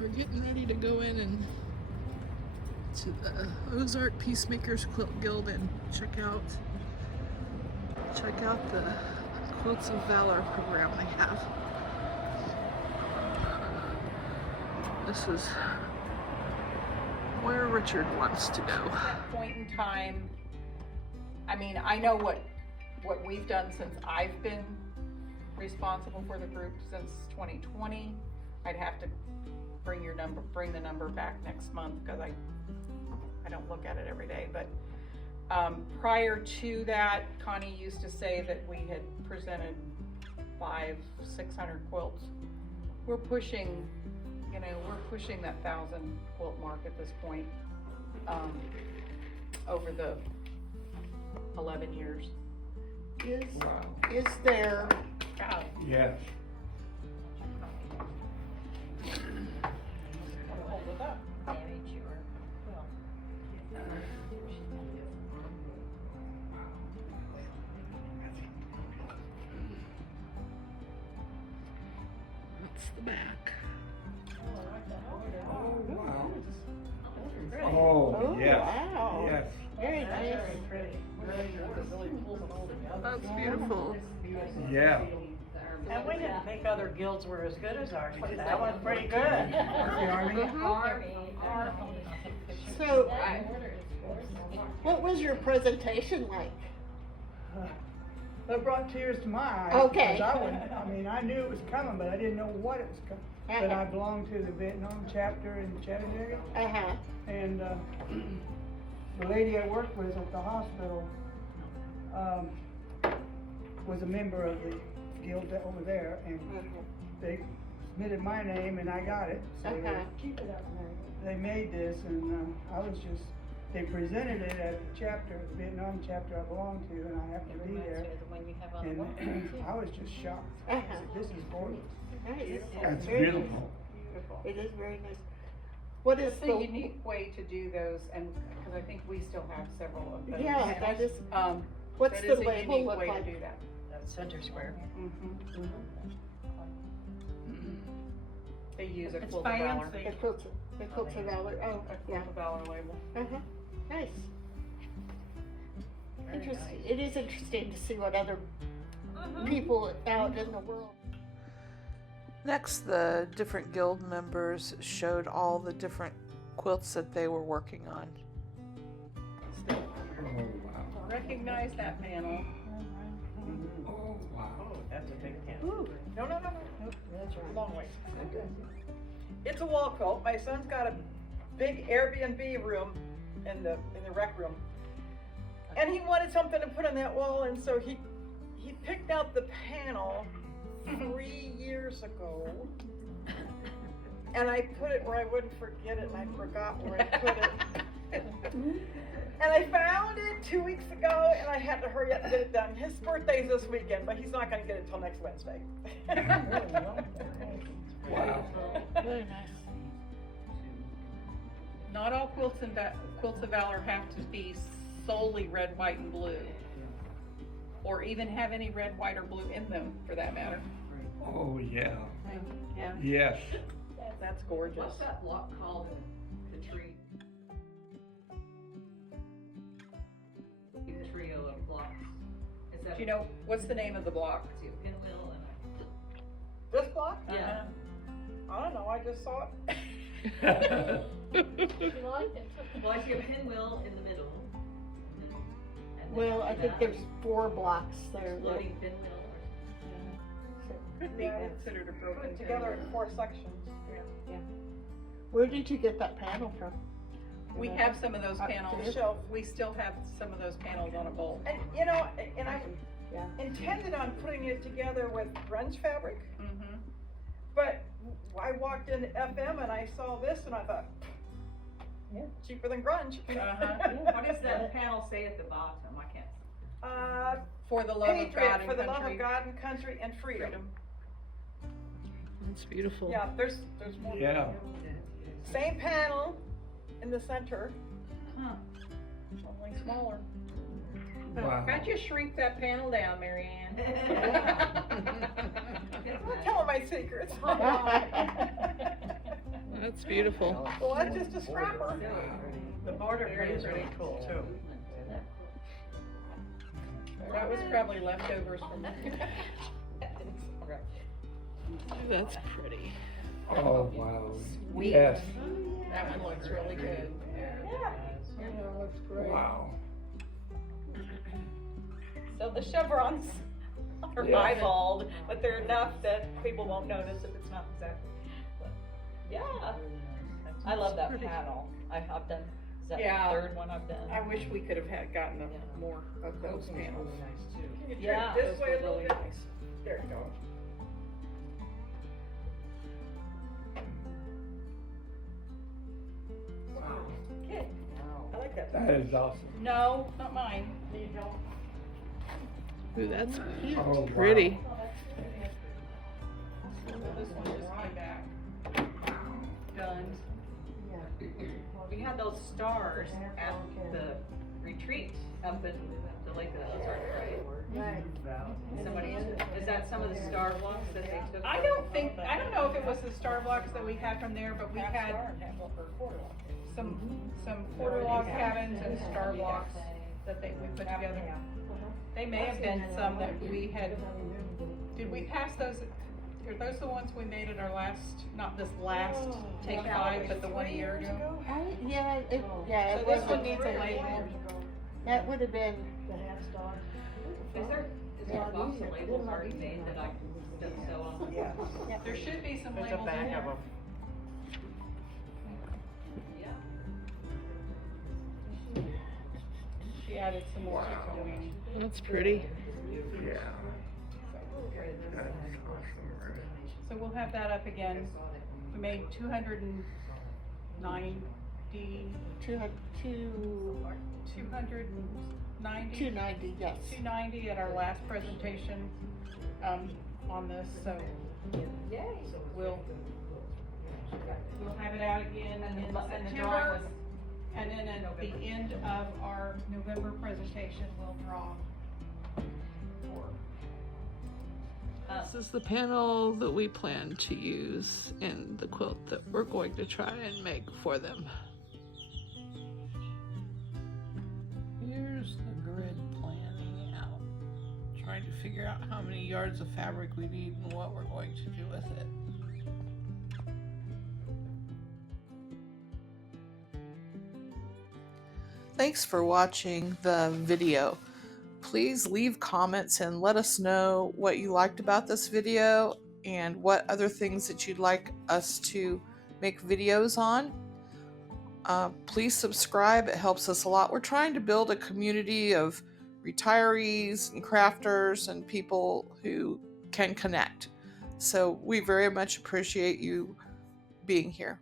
We're getting ready to go in and to the Ozark Peacemakers Quilt Guild and check out the Quilts of Valor program they have. This is where Richard wants to go. At that point in time, I mean, I know what we've done since I've been responsible for the group since 2020. I'd have to bring the number back next month because I don't look at it every day. But prior to that, Connie used to say that we had presented 500-600 quilts. We're pushing that 1,000 quilt mark at this point over the 11 years. Is there? God. Yes. Hold it up. That's the back. Oh, yes. Wow. Yes. Very nice. That's beautiful. Yeah. And we didn't think other guilds were as good as ours, but that was pretty good. So, what was your presentation like? That brought tears to my eyes. Okay. Because I knew it was coming, but I didn't know what it was coming. But I belong to the Vietnam chapter in Chattanooga. And the lady I worked with at the hospital was a member of the guild over there, and they submitted my name, and I got it. So they made this, and they presented it at the chapter, the Vietnam chapter I belong to, and I happened to be there. And I was just shocked. I said, this is gorgeous. Nice. That's Very beautiful. Nice. It is very nice. What is It's a unique way to do those, and because I think we still have several of those. Yeah, that is. What's that the is a label unique look way like? to do that. That's center square. They use a It's Quilt of Valor. fancy. The Quilts of Valor. Oh, A yeah. Quilt of Valor label. Nice. Interesting. It is interesting to see what other people out in the world. Next, the different guild members showed all the different quilts that they were working on. Oh, wow. Recognize that panel. Oh, wow. Oh, that's a big panel. Ooh. No. That's a long way. It's a wall quilt. My son's got a big Airbnb room in the rec room, and he wanted something to put on that wall, and so he picked out the panel 3 years ago, and I put it where I wouldn't forget it, and I forgot where I put it. And I found it 2 weeks ago, and I had to hurry up and get it done. His birthday's this weekend, but he's not going to get it till next Wednesday. Wow. Very nice. Not all Quilts of Valor have to be solely red, white, and blue, or even have any red, white, or blue in them, for that matter. Oh, yeah. Yeah, Yes. that's gorgeous. What's that block called in the tree? The trio of blocks. Is that Do you know what's the name of the block? a pinwheel and This block? Yeah. I don't know. I just saw it. well, I see a pinwheel in the middle. And then Well, I after think that, there's 4 blocks there. floating pinwheel. Could be considered a broken put together in 4 sections. Yeah. Where did you get that panel from? We have some of those panels. Shelf. We still have some of those panels on a bolt. And you know, and I intended on putting it together with grunge fabric. But I walked into FM and I saw this and I thought, cheaper than grunge. What does that panel say at the bottom? I can't. For the love of God and for the country. love of God and country and freedom. It's beautiful. Yeah, there's more. Yeah. Same panel in the center, Huh. only smaller. Wow. How'd you shrink that panel down, Mary Ann? I'm telling my secrets. That's beautiful. Well, that's just a scrapper. The border print is really cool too. That was probably leftovers from. That's pretty. Oh, wow. Sweet. Yes. That one looks really good. Wow. So the chevrons are Yeah. eyeballed, but they're enough that people won't notice if it's not exactly. But, yeah, I love that panel. I've done, is that Yeah. the third one I've done? I wish we could have gotten more of those panels. Can you Yeah, turn this those way were a little really bit? nice. There you go. Okay. I like that. That is awesome. No, not mine. Ooh, that's Oh, wow. pretty. This one just came back. Done. We had those stars at the retreat up in the Lake of the Ozarks, right? Somebody, is that some of the star blocks that they took? I don't know if it was the star blocks that we had from there, but we had some quarter log cabins and star blocks that we put together. They may have been some that we had, did we pass those, are those the ones we made at our last, not this last Take 5, but the 1 year ago? Yeah, it So this wasn't. one needs a label. That would have been. Is there a box of labels already made that I can sew on? Yeah. There should be some There's labels a in bag there. of them. Yeah. She added some more to it. That's pretty. Yeah. That's awesome. So we'll have that up again. We made 290, 290, yes. 290 at our last presentation, on this, so we'll have it out again in September. And then at the end of our November presentation, we'll draw for. This is the panel that we plan to use in the quilt that we're going to try and make for them. Here's the grid planning out. Trying to figure out how many yards of fabric we need and what we're going to do with it. Thanks for watching the video. Please leave comments and let us know what you liked about this video and what other things that you'd like us to make videos on. Please subscribe, it helps us a lot. We're trying to build a community of retirees and crafters and people who can connect. So we very much appreciate you being here.